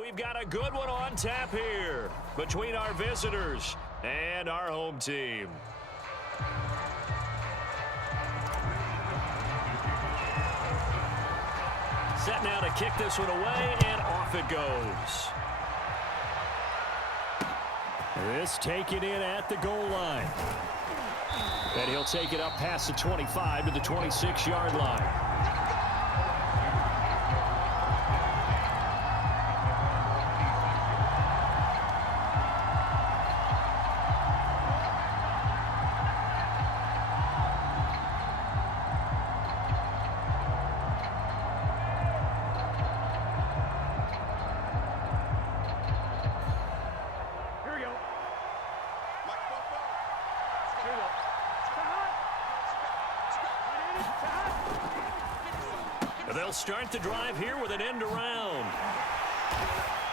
We've got a good one on tap here between our visitors and our home team. Set now to kick this one away, and off it goes. This taken in at the goal line. And he'll take it up past the 25 to the 26-yard line. They'll start the drive here with an end around.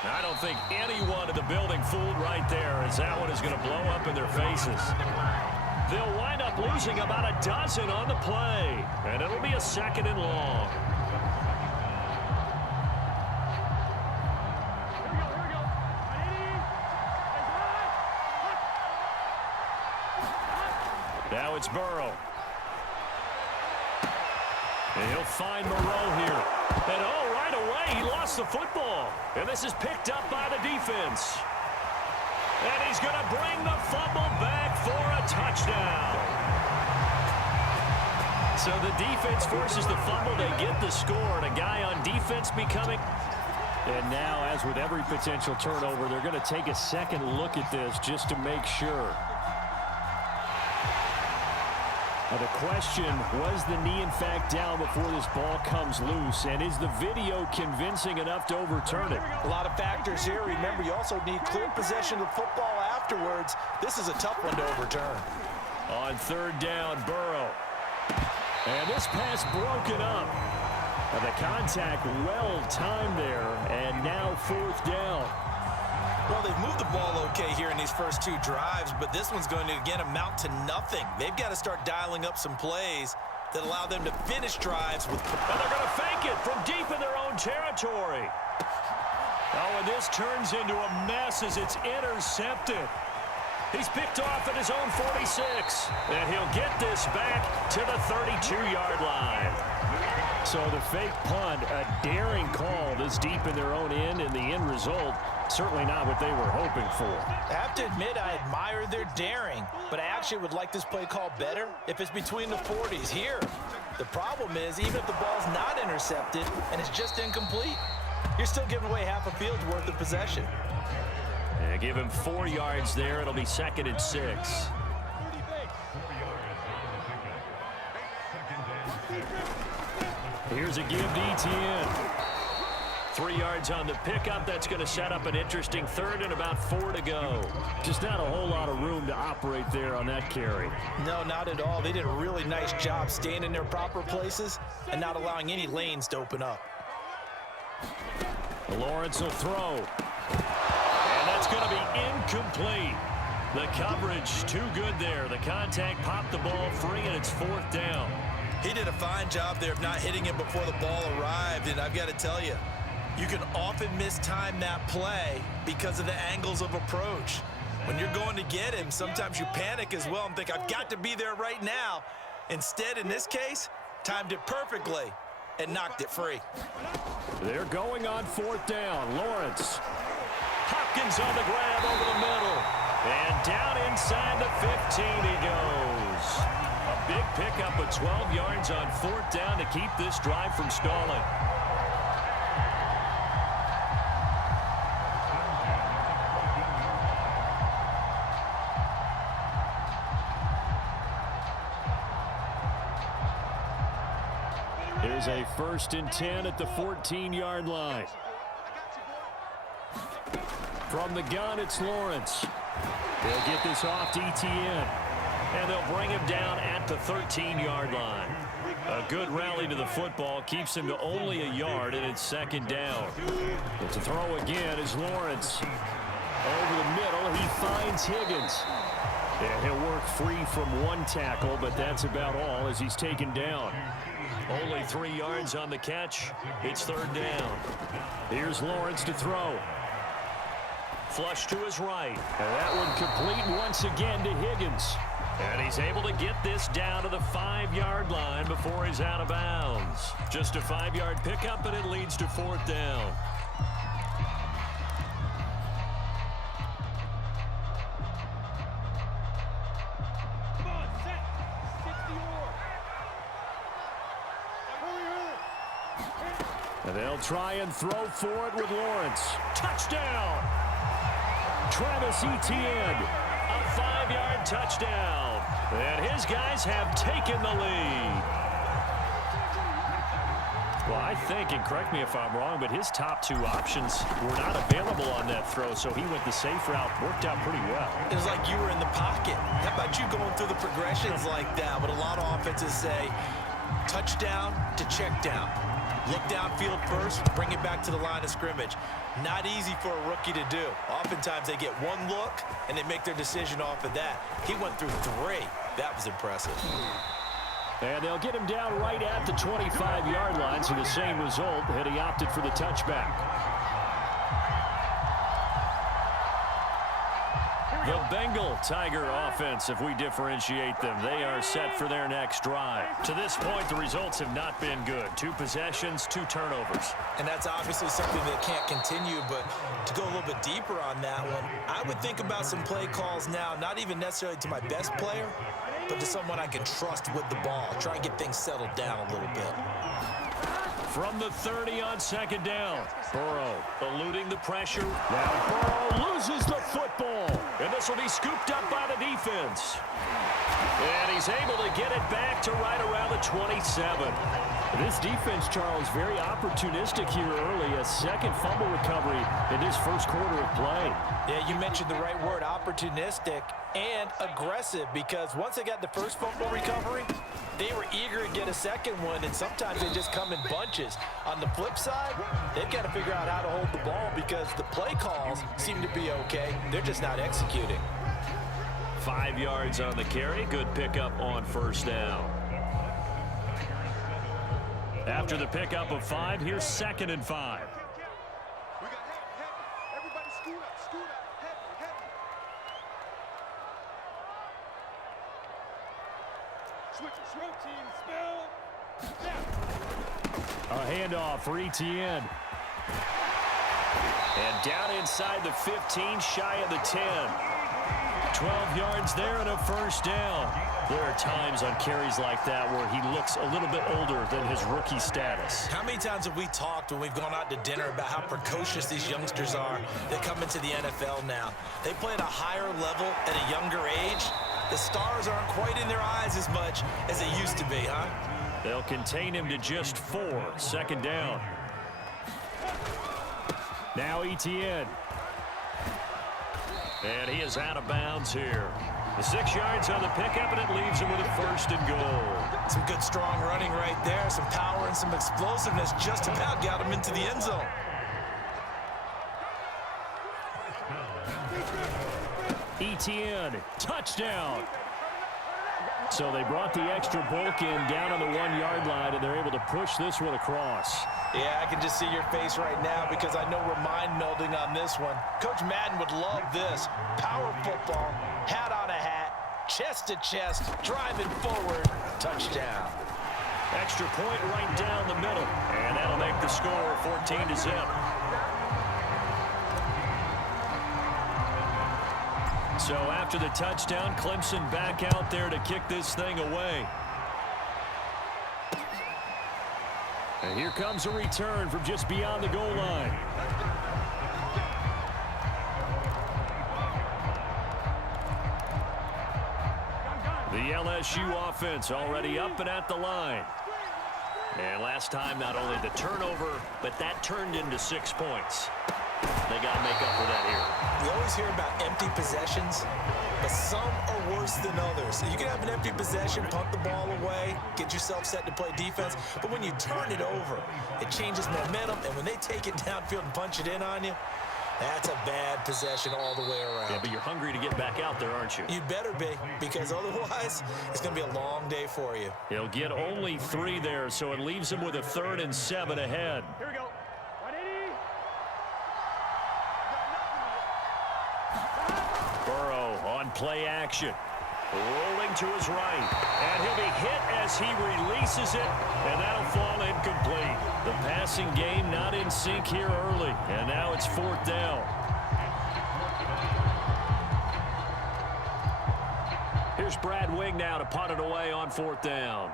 I don't think anyone in the building fooled right there, as that one is going to blow up in their faces. They'll wind up losing about a dozen on the play, and it'll be a 2nd and long. Now it's Burrow. And he'll find Moreau here. And oh, right away, he lost the football. And this is picked up by the defense. And he's going to bring the fumble back for a touchdown. So the defense forces the fumble. They get the score. And a guy on defense becoming... And now, as with every potential turnover, they're going to take a second look at this just to make sure. Now the question, was the knee in fact down before this ball comes loose? And is the video convincing enough to overturn it? A lot of factors here. Remember, you also need clear possession of the football afterwards. This is a tough one to overturn. On 3rd down, Burrow. And this pass broken up. And the contact well timed there. And now 4th down. Well, they've moved the ball okay here in these first 2 drives, but this one's going to, again, amount to nothing. They've got to start dialing up some plays that allow them to finish drives with... And they're going to fake it from deep in their own territory. Oh, and this turns into a mess as it's intercepted. He's picked off at his own 46. And he'll get this back to the 32-yard line. So the fake punt, a daring call this deep in their own end, and the end result, certainly not what they were hoping for. I have to admit, I admire their daring, but I actually would like this play call better if it's between the 40s here. The problem is, even if the ball's not intercepted and it's just incomplete, you're still giving away half a field's worth of possession. Yeah, give him 4 yards there. It'll be 2nd and 6. Here's a give to Etienne. 3 yards on the pickup. That's going to set up an interesting 3rd and about 4 to go. Just not a whole lot of room to operate there on that carry. No, not at all. They did a really nice job staying in their proper places and not allowing any lanes to open up. Lawrence will throw. And that's going to be incomplete. The coverage too good there. The contact popped the ball free, and it's 4th down. He did a fine job there of not hitting it before the ball arrived, and I've got to tell you, you can often mistime that play because of the angles of approach. When you're going to get him, sometimes you panic as well and think, I've got to be there right now. Instead, in this case, timed it perfectly and knocked it free. They're going on 4th down. Lawrence. Hopkins on the grab over the middle. And down inside the 15 he goes. A big pickup of 12 yards on 4th down to keep this drive from stalling. Here's a 1st and 10 at the 14-yard line. From the gun, it's Lawrence. They'll get this off to Etienne. And they'll bring him down at the 13-yard line. A good rally to the football keeps him to only a yard, and it's 2nd down. But to throw again is Lawrence. Over the middle, he finds Higgins. And he'll work free from 1 tackle, but that's about all as he's taken down. Only 3 yards on the catch. It's 3rd down. Here's Lawrence to throw. Flush to his right. And that one complete once again to Higgins. And he's able to get this down to the 5-yard line before he's out of bounds. Just a 5-yard pickup, and it leads to 4th down. And they'll try and throw for it with Lawrence. Touchdown! Travis Etienne, a 5-yard touchdown. And his guys have taken the lead. Well, I think, and correct me if I'm wrong, but his top 2 options were not available on that throw, so he went the safe route, worked out pretty well. It was like you were in the pocket. How about you going through the progressions like that? But a lot of offenses say touchdown to check down. Look downfield first, bring it back to the line of scrimmage. Not easy for a rookie to do. Oftentimes they get one look and they make their decision off of that. He went through 3. That was impressive. And they'll get him down right at the 25-yard line, so the same result, and he opted for the touchback. The Bengal Tiger offense, if we differentiate them, they are set for their next drive. To this point, the results have not been good. 2 possessions, 2 turnovers. And that's obviously something that can't continue, but to go a little bit deeper on that one, I would think about some play calls now, not even necessarily to my best player, but to someone I can trust with the ball. Try and get things settled down a little bit. From the 30 on 2nd down. Burrow eluding the pressure. Now Burrow loses the football. And this will be scooped up by the defense. And he's able to get it back to right around the 27. This defense, Charles, very opportunistic here early. A 2nd fumble recovery in this 1st quarter of play. Yeah, you mentioned the right word, opportunistic and aggressive, because once they got the 1st fumble recovery, they were eager to get a 2nd one, and sometimes they just come in bunches. On the flip side, they've got to figure out how to hold the ball because the play calls seem to be okay. They're just not executing. 5 yards on the carry. Good pickup on 1st down. After the pickup of 5, here's 2nd and 5. Everybody scoot up, heavy. A handoff for Etienne. And down inside the 15, shy of the 10. 12 yards there and a 1st down. There are times on carries like that where he looks a little bit older than his rookie status. How many times have we talked when we've gone out to dinner about how precocious these youngsters are that come into the NFL now? They play at a higher level at a younger age. The stars aren't quite in their eyes as much as they used to be, huh? They'll contain him to just 4. 2nd down. Now Etienne. And he is out of bounds here. The 6 yards on the pickup, and it leaves him with a 1st and goal. Some good, strong running right there. Some power and some explosiveness just about got him into the end zone. Etienne, touchdown. So they brought the extra bulk in down on the 1-yard line, and they're able to push this one across. Yeah, I can just see your face right now because I know we're mind melding on this one. Coach Madden would love this. Power football, hat on a hat, chest to chest, driving forward, touchdown. Extra point right down the middle, and that'll make the score 14-0. So after the touchdown, Clemson back out there to kick this thing away. And here comes a return from just beyond the goal line. The LSU offense already up and at the line. And last time, not only the turnover, but that turned into 6 points. They got to make up for that here. We always hear about empty possessions, but some are worse than others. So you can have an empty possession, punt the ball away, get yourself set to play defense, but when you turn it over, it changes momentum, and when they take it downfield and punch it in on you, That's a bad possession all the way around. Yeah, but you're hungry to get back out there, aren't you? You'd better be, because otherwise it's going to be a long day for you. He'll get only 3 there, so it leaves him with a 3rd and 7 ahead. Here we go. Burrow on play action. Rolling to his right. And he'll be hit as he releases it, and that'll fall incomplete. The passing game not in sync here early, and now it's 4th down. Here's Brad Wing now to punt it away on 4th down.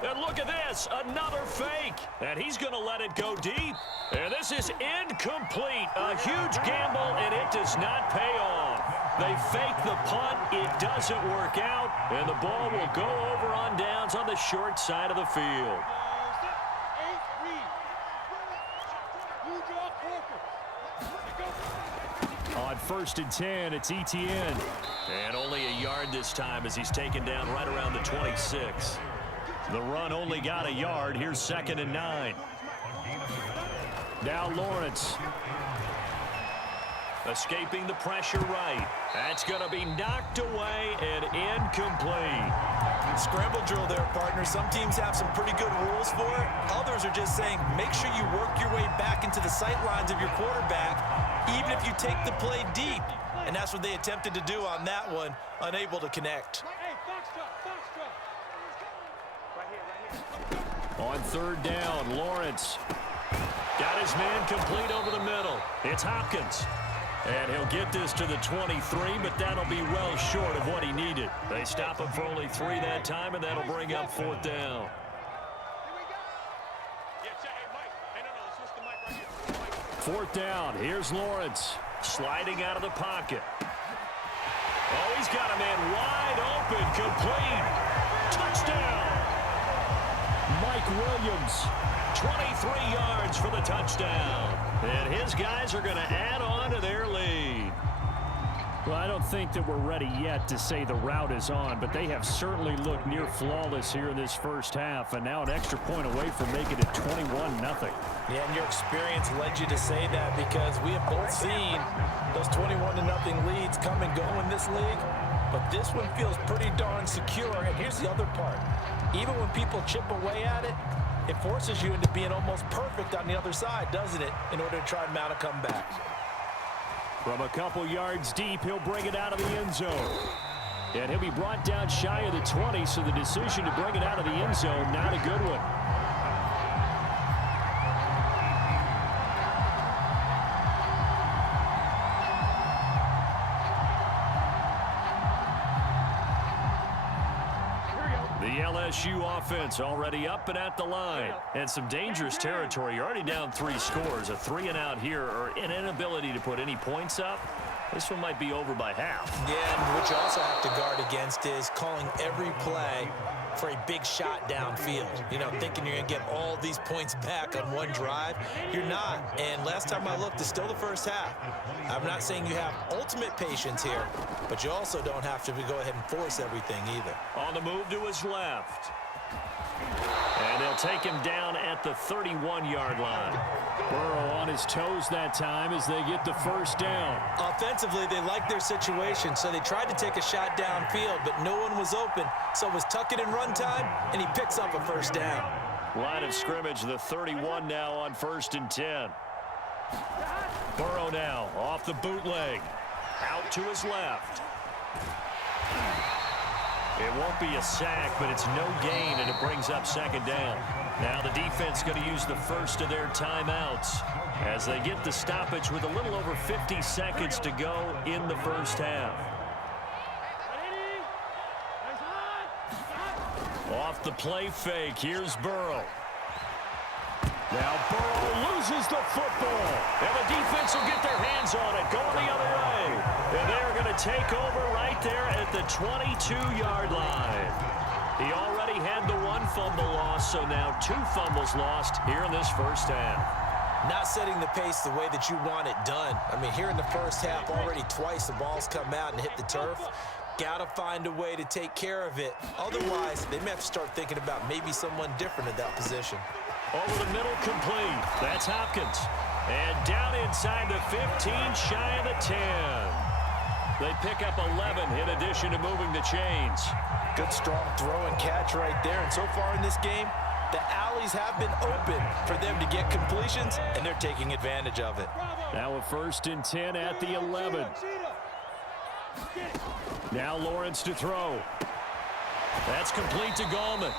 And look at this, another fake. And he's going to let it go deep. And this is incomplete. A huge gamble, and it does not pay off. They fake the punt. It doesn't work out. And the ball will go over on downs on the short side of the field. On 1st and 10, it's Etienne. And only a yard this time as he's taken down right around the 26. The run only got a yard. Here's 2nd and 9. Now Lawrence. Escaping the pressure right. That's going to be knocked away and incomplete. Scramble drill there, partner. Some teams have some pretty good rules for it. Others are just saying, make sure you work your way back into the sight lines of your quarterback, even if you take the play deep. And that's what they attempted to do on that one, unable to connect. On 3rd down, Lawrence got his man complete over the middle. It's Hopkins. And he'll get this to the 23, but that'll be well short of what he needed. They stop him for only 3 that time, and that'll bring up 4th down. 4th down. Here's Lawrence sliding out of the pocket. Oh, he's got a man wide open, complete. Touchdown. Mike Williams, 23 yards for the touchdown. And his guys are going to add on to their lead. Well, I don't think that we're ready yet to say the route is on, but they have certainly looked near flawless here in this first half, and now an extra point away from making it 21-0. Yeah, and your experience led you to say that, because we have both seen those 21-0 leads come and go in this league, but this one feels pretty darn secure. And here's the other part. Even when people chip away at it, it forces you into being almost perfect on the other side, doesn't it, in order to try and mount a comeback. From a couple yards deep, he'll bring it out of the end zone. And he'll be brought down shy of the 20, so the decision to bring it out of the end zone, not a good one. The LSU offense already up and at the line. And some dangerous territory. You're already down 3 scores. A 3-and-out here, or an inability to put any points up. This one might be over by half. Yeah, and what you also have to guard against is calling every play for a big shot downfield. You know, thinking you're going to get all these points back on one drive. You're not. And last time I looked, it's still the first half. I'm not saying you have ultimate patience here, but you also don't have to go ahead and force everything either. On the move to his left. And they'll take him down at the 31-yard line. Burrow on his toes that time as they get the first down. Offensively, they liked their situation, so they tried to take a shot downfield, but no one was open. So it was tuck it and run time, and he picks up a first down. Line of scrimmage, the 31 now on 1st and 10. Burrow now off the bootleg. Out to his left. It won't be a sack, but it's no gain, and it brings up 2nd down. Now the defense going to use the first of their timeouts as they get the stoppage with a little over 50 seconds to go in the first half. Off the play fake, here's Burrow. Now Burrow loses the football, and the defense will get their hands on it, going the other way. And they're going to take over right there at the 22-yard line. He already had the 1 fumble loss, so now 2 fumbles lost here in this first half. Not setting the pace the way that you want it done. I mean, here in the first half, already twice the ball's come out and hit the turf. Got to find a way to take care of it. Otherwise, they may have to start thinking about maybe someone different at that position. Over the middle, complete. That's Hopkins. And down inside the 15, shy of the 10. They pick up 11 in addition to moving the chains. Good, strong throw and catch right there. And so far in this game, the alleys have been open for them to get completions, and they're taking advantage of it. Now a 1st and 10 at the 11. Now Lawrence to throw. That's complete to Gallman.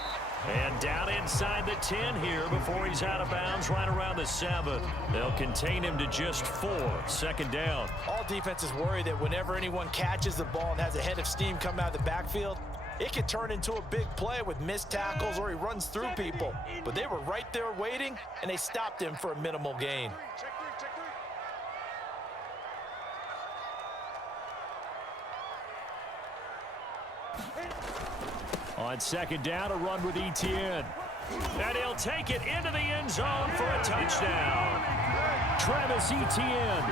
And down inside the 10 here before he's out of bounds right around the 7. They'll contain him to just 4. 2nd down. All defenses worry that whenever anyone catches the ball and has a head of steam come out of the backfield, it can turn into a big play with missed tackles or he runs through people. But they were right there waiting, and they stopped him for a minimal gain. On 2nd down, a run with Etienne. And he'll take it into the end zone for a touchdown. Travis Etienne,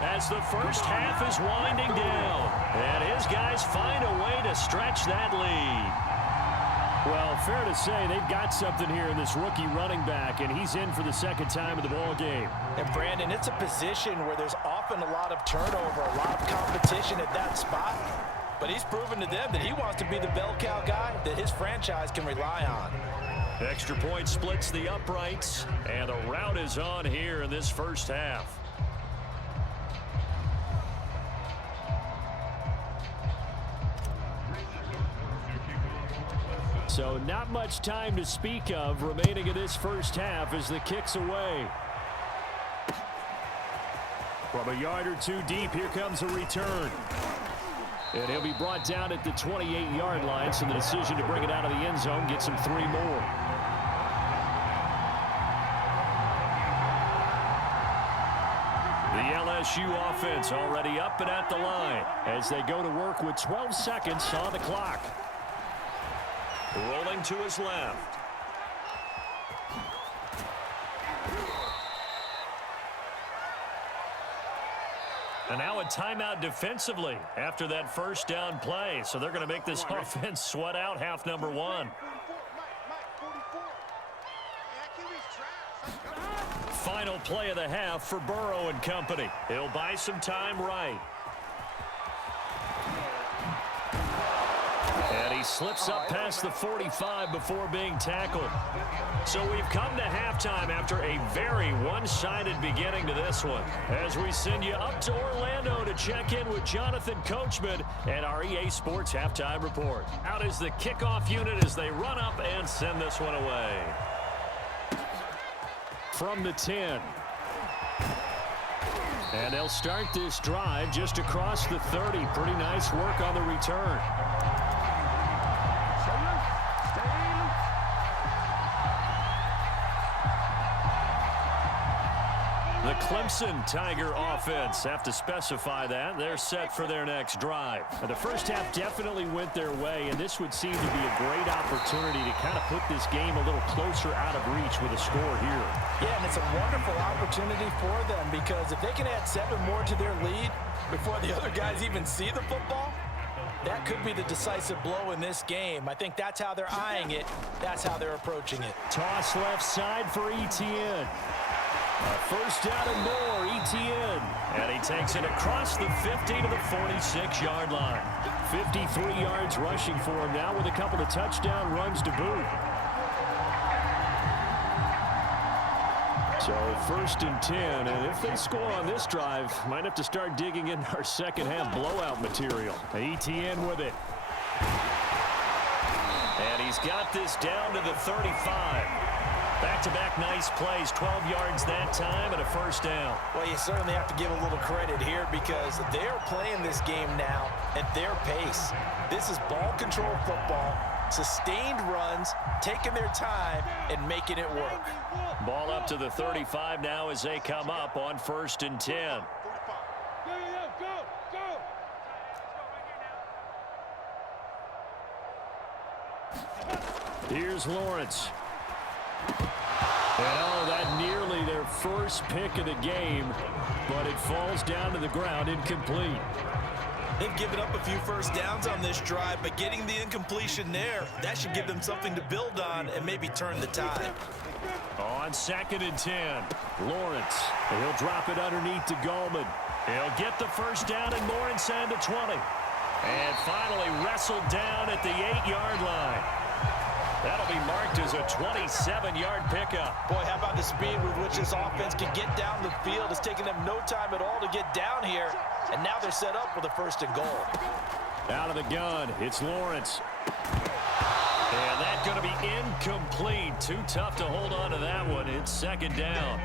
as the first half is winding down. And his guys find a way to stretch that lead. Well, fair to say they've got something here in this rookie running back, and he's in for the 2nd time of the ball game. And Brandon, it's a position where there's often a lot of turnover, a lot of competition at that spot. But he's proven to them that he wants to be the bell cow guy that his franchise can rely on. Extra point splits the uprights, and the route is on here in this first half. So not much time to speak of remaining in this first half as the kick's away. From a yard or two deep, here comes a return. And he'll be brought down at the 28-yard line, so the decision to bring it out of the end zone gets him 3 more. The LSU offense already up and at the line as they go to work with 12 seconds on the clock. Rolling to his left. And now a timeout defensively after that first down play. So they're going to make this offense sweat out half number 1. Final play of the half for Burrow and company. He'll buy some time right. And he slips up past the 45 before being tackled. So we've come to halftime after a very one-sided beginning to this one. As we send you up to Orlando to check in with Jonathan Coachman and our EA Sports Halftime Report. Out is the kickoff unit as they run up and send this one away. From the 10. And they'll start this drive just across the 30. Pretty nice work on the return. The Clemson Tiger offense, have to specify that. They're set for their next drive. The first half definitely went their way, and this would seem to be a great opportunity to kind of put this game a little closer out of reach with a score here. Yeah, and it's a wonderful opportunity for them because if they can add 7 more to their lead before the other guys even see the football, that could be the decisive blow in this game. I think that's how they're eyeing it. That's how they're approaching it. Toss left side for Etienne. First down and more, Etienne. And he takes it across the 50 to the 46-yard line. 53 yards rushing for him now with a couple of touchdown runs to boot. So 1st and 10, and if they score on this drive, might have to start digging in our second half blowout material. Etienne with it. And he's got this down to the 35. Back-to-back nice plays, 12 yards that time and a first down. Well, you certainly have to give a little credit here because they're playing this game now at their pace. This is ball control football, sustained runs, taking their time and making it work. Ball up to the 35 now as they come up on 1st and 10. Here's Lawrence. And oh, that nearly their first pick of the game, but it falls down to the ground incomplete. They've given up a few first downs on this drive, but getting the incompletion there, that should give them something to build on and maybe turn the tide. On 2nd and 10, Lawrence. He'll drop it underneath to Gallman. He'll get the first down and more inside the 20. And finally wrestled down at the 8-yard line. That'll be marked as a 27-yard pickup. Boy, how about the speed with which this offense can get down the field? It's taken them no time at all to get down here. And now they're set up with a 1st and goal. Out of the gun, it's Lawrence. And that's going to be incomplete. Too tough to hold on to that one. It's 2nd down.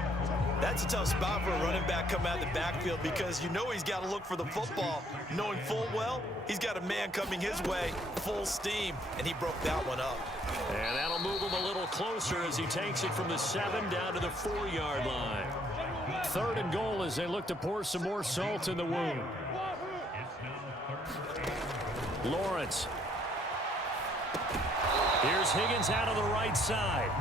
That's a tough spot for a running back coming out of the backfield because you know he's got to look for the football, knowing full well he's got a man coming his way, full steam, and he broke that one up. And that'll move him a little closer as he takes it from the 7 down to the 4-yard line. 3rd and goal as they look to pour some more salt in the wound. Lawrence. Here's Higgins out of the right side.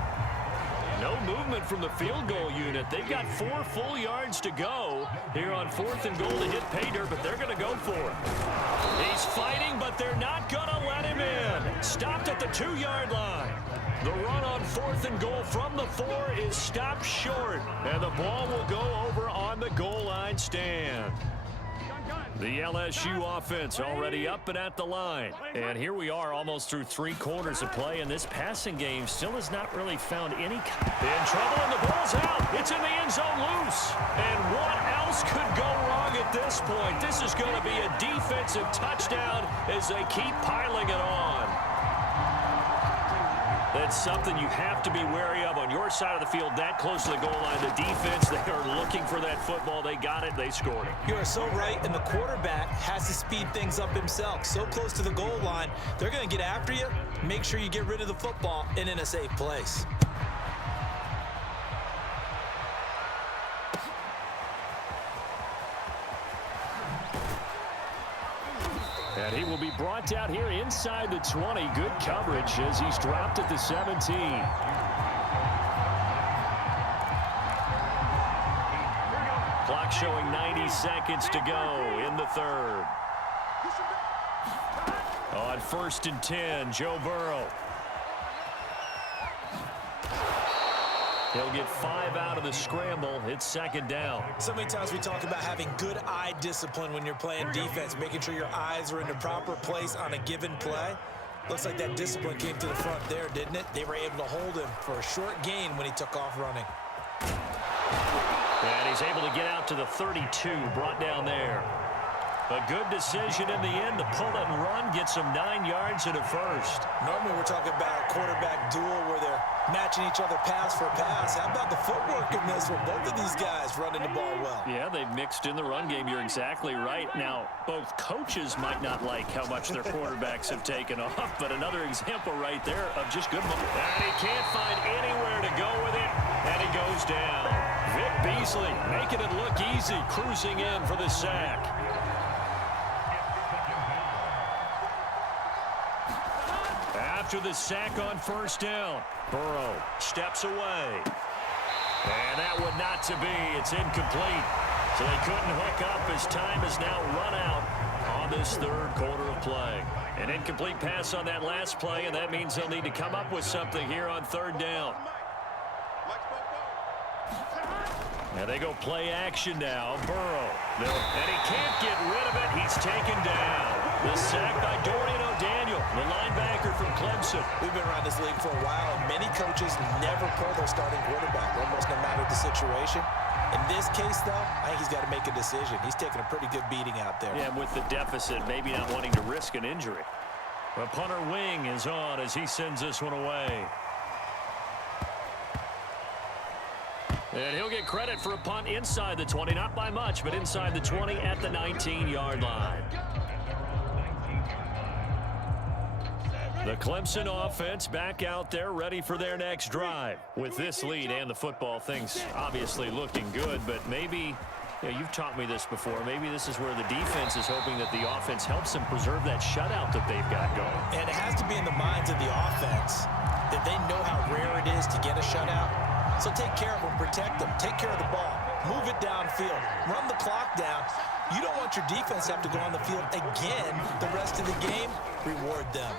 No movement from the field goal unit. They've got 4 full yards to go here on 4th and goal to hit pay dirt, but they're going to go for it. He's fighting, but they're not going to let him in. Stopped at the 2-yard line. The run on 4th and goal from the 4 is stopped short, and the ball will go over on the goal line stand. The LSU offense already up and at the line. And here we are almost through 3 quarters of play, and this passing game still has not really found any. In trouble, and the ball's out. It's in the end zone loose. And what else could go wrong at this point? This is going to be a defensive touchdown as they keep piling it on. That's something you have to be wary of on your side of the field, that close to the goal line. The defense, they are looking for that football. They got it. They scored it. You are so right, and the quarterback has to speed things up himself. So close to the goal line, they're going to get after you. Make sure you get rid of the football and in a safe place. And he will be brought down here inside the 20. Good coverage as he's dropped at the 17. Clock showing 90 seconds to go in the 3rd. On 1st and 10, Joe Burrow. He'll get 5 out of the scramble. It's 2nd down. So many times we talk about having good eye discipline when you're playing defense, making sure your eyes are in the proper place on a given play. Looks like that discipline came to the front there, didn't it? They were able to hold him for a short gain when he took off running. And he's able to get out to the 32, brought down there. A good decision in the end to pull it and run, get some 9 yards and a 1st. Normally we're talking about a quarterback duel where they're matching each other pass for pass. How about the footwork in this one? Both of these guys running the ball well. Yeah, they've mixed in the run game. You're exactly right. Now, both coaches might not like how much their quarterbacks have taken off, but another example right there of just good momentum. And he can't find anywhere to go with it, and he goes down. Vic Beasley making it look easy, cruising in for the sack. After the sack on 1st down, Burrow steps away. And that would not to be. It's incomplete. So they couldn't hook up as time has now run out on this 3rd quarter of play. An incomplete pass on that last play, and that means they'll need to come up with something here on 3rd down. And they go play action now. Burrow. And he can't get rid of it. He's taken down. The sack by Dorian O'Daniel, the linebacker from Clemson. We've been around this league for a while, and many coaches never pull their starting quarterback, almost no matter the situation. In this case, though, I think he's got to make a decision. He's taking a pretty good beating out there. Yeah, with the deficit, maybe not wanting to risk an injury. The punter wing is on as he sends this one away. And he'll get credit for a punt inside the 20, not by much, but inside the 20 at the 19-yard line. The Clemson offense back out there ready for their next drive. With this lead and the football, things obviously looking good, but maybe, you've taught me this before, maybe this is where the defense is hoping that the offense helps them preserve that shutout that they've got going. And it has to be in the minds of the offense that they know how rare it is to get a shutout. So take care of them, protect them, take care of the ball, move it downfield, run the clock down. You don't want your defense to have to go on the field again the rest of the game. Reward them.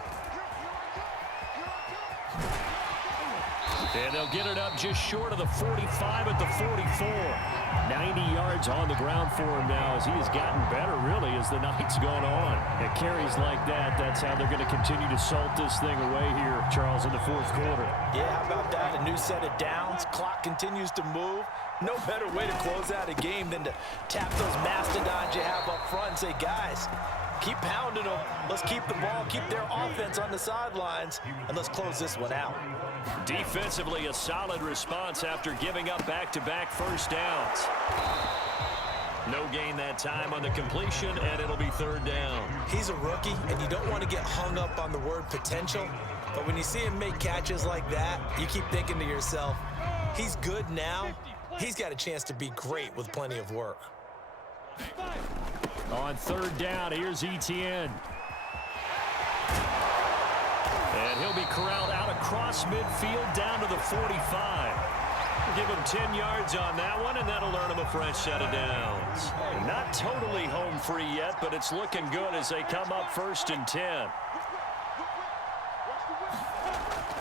And they'll get it up just short of the 45 at the 44. 90 yards on the ground for him now as he has gotten better, really, as the night's gone on. It carries like that. That's how they're going to continue to salt this thing away here, Charles, in the fourth quarter. Yeah, how about that? A new set of downs. Clock continues to move. No better way to close out a game than to tap those mastodons you have up front and say, guys, keep pounding them. Let's keep the ball, keep their offense on the sidelines, and let's close this one out. Defensively, a solid response after giving up back-to-back first downs. No gain that time on the completion, and it'll be third down. He's a rookie, and you don't want to get hung up on the word potential, but when you see him make catches like that, you keep thinking to yourself, he's good now. He's got a chance to be great with plenty of work. On third down, here's Etienne. And he'll be corralled out across midfield down to the 45. We'll give him 10 yards on that one, and that'll earn him a fresh set of downs. Not totally home free yet, but it's looking good as they come up first and 10.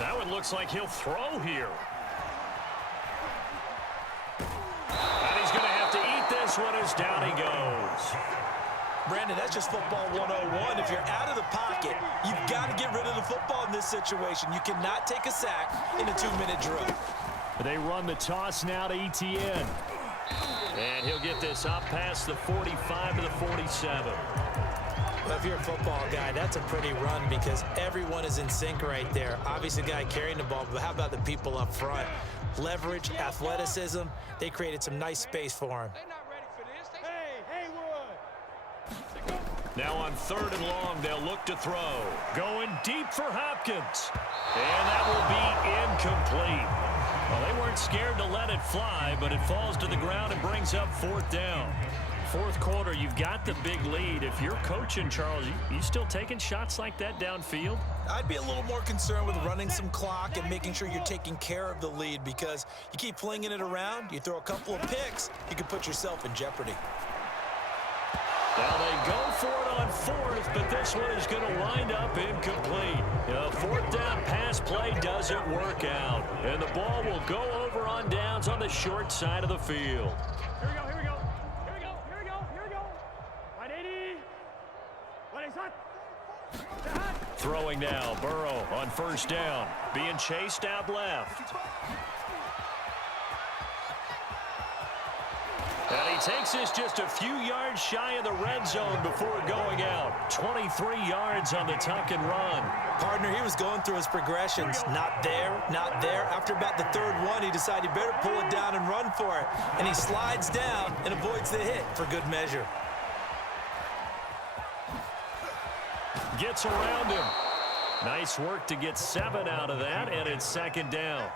That one looks like he'll throw here. And he's going to have to eat this one as down he goes. Brandon, that's just football 101. If you're out of the pocket, you've got to get rid of the football in this situation. You cannot take a sack in a 2-minute drill. They run the toss now to Etienne. And he'll get this up past the 45 to the 47. Well, if you're a football guy, that's a pretty run because everyone is in sync right there. Obviously, the guy carrying the ball, but how about the people up front? Leverage, athleticism, they created some nice space for him. Now on third and long, they'll look to throw. Going deep for Hopkins. And that will be incomplete. Well, they weren't scared to let it fly, but it falls to the ground and brings up fourth down. Fourth quarter, you've got the big lead. If you're coaching, Charles, you still taking shots like that downfield? I'd be a little more concerned with running some clock and making sure you're taking care of the lead because you keep flinging it around, you throw a couple of picks, you can put yourself in jeopardy. Now they go for it on fourth, but this one is going to wind up incomplete. The fourth down pass play doesn't work out, and the ball will go over on downs on the short side of the field. Here we go, here we go. Here we go, here we go, here we go. 180. 180. Throwing now, Burrow on first down, being chased out left. And he takes this just a few yards shy of the red zone before going out. 23 yards on the tuck and run. Partner, he was going through his progressions. Not there, not there. After about the third one, he decided he better pull it down and run for it. And he slides down and avoids the hit for good measure. Gets around him. Nice work to get 7 out of that, and it's second down.